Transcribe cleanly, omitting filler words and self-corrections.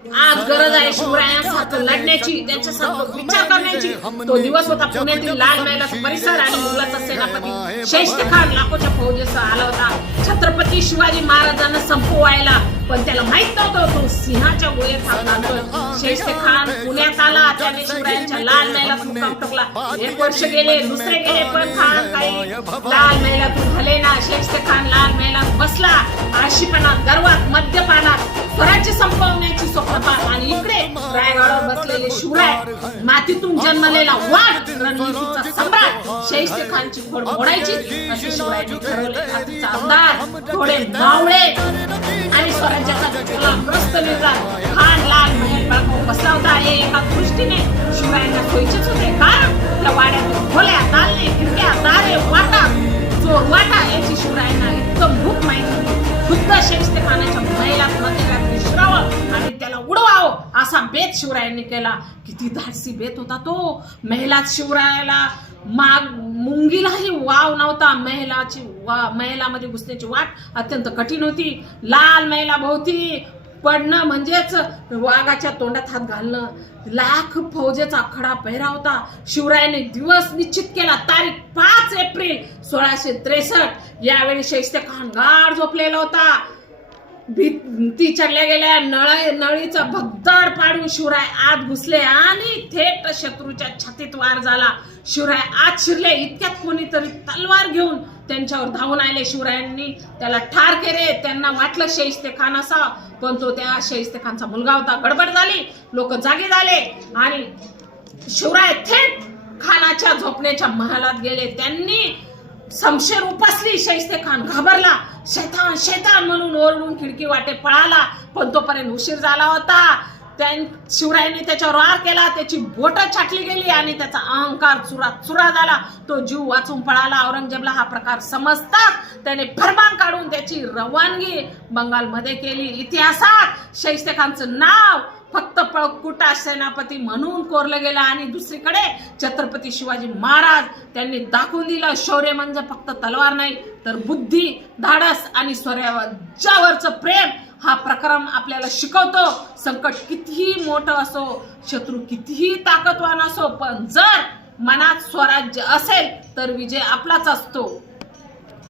आज गरज आहे शिवरायांसारखं लढण्याची, त्यांच्यासारखं विचार करण्याची। तो दिवस होता पुण्यातील लाल महालाचा परिसर आणि मुघलाचा सेनापती शाहिस्तेखान लाखोच्या फौजेसह आला होता छत्रपती शिवाजी महाराजांना संपवायला। पण त्याला माहित नव्हतं तो सिंहाच्या गोळ्यात हात घालतोय। शाहिस्तेखान पुण्यात आला, त्याने शिवरायांच्या लाल महालात मुक्काम ठोकला। 1 वर्ष गेले, दुसरे गेले, पण खान काही लाल महालातून हले ना। शाहिस्तेखान लाल महालात बसला, आळशीपणात, गर्वात, मद्यपानात स्वराज्य संपवण्याची स्वप्न पाहत। आणि इकडे रायगडावर बसलेले शिवराय, मातीतून जन्मलेला वाघ, रणनीतीचा सम्राट, शाहिस्तेखानची खोड मोडायची असे शिवरायांनी ठरवले। हातीचा आमदार, थोडे मावळे आणि स्वराज्याचा ग्रस्त निर्धार खान लाल महल बाळगून बसला होता। हे एका दृष्टीने शिवरायांना सोयीचेच होते, कारण त्या वाड्यातून खोल्या, दालने, खिडक्या, दारे, वाटा, चोर वाटा याची शिवरायांना एकदम भूक माहिती होती। खुद्द शाहिस्तेखानाच्या महलात मध्यरात्री शिरावं आणि त्याला उडवावं असा बेत शिवरायांनी केला। किती धाडसी बेत होता तो। महलात शिवरायाला मुंगीलाही वाव नव्हता। महलामध्ये घुसण्याची वाट अत्यंत कठीण होती। लाल महलाभोवती पडणं म्हणजेच वाघाच्या तोंडात हात घालणं। लाख फौजेचा खडा पहिरा होता। शिवरायाने दिवस निश्चित केला, तारीख 5 एप्रिल 1663। यावेळी शाहिस्तेखान गाढ झोपलेला होता। भिंती चढल्या गेल्या, नळीचा भगदाड पाडून शिवराय आत घुसले आणि थेट शत्रूच्या छातीत वार झाला। शिवराय आत शिरले, इतक्यात कोणीतरी तलवार घेऊन त्यांच्यावर धावून आले। शिवरायांनी त्याला ठार केले। त्यांना वाटलं शाहिस्तेखान असा, पण तो त्या शाहिस्तेखानचा मुलगा होता। गडबड झाली, लोक जागे झाले आणि शिवराय थेट खानाच्या झोपण्याच्या महालात गेले। त्यांनी शमशेर उपसली। शाहिस्तेखान घाबरला, शैतान शैतान म्हणून ओरडून खिडकी वाटे पळाला, पण तोपर्यंत उशीर झाला होता। शिवरायांनी त्याच्यावर वार केला, त्याची बोटं छाटली गेली आणि त्याचा अहंकार चुरा झाला। तो जीव वाचून पळाला। औरंगजेबला हा प्रकार समजताच त्याने फरमान काढून त्याची रवानगी बंगालमध्ये केली। इतिहासात शाहिस्तेखानचं नाव फक्त पळकुटा सेनापती म्हणून कोरलं गेलं आणि दुसरीकडे छत्रपती शिवाजी महाराज त्यांनी दाखवून दिलं, शौर्य म्हणजे फक्त तलवार नाही तर बुद्धी, धाडस आणि स्वराज्यावरचं प्रेम। हा प्रक्रम आपल्याला शिकवतो, संकट कितीही मोठं असो, शत्रू कितीही ताकदवान असो, पण जर मनात स्वराज्य असेल तर विजय आपलाच असतो।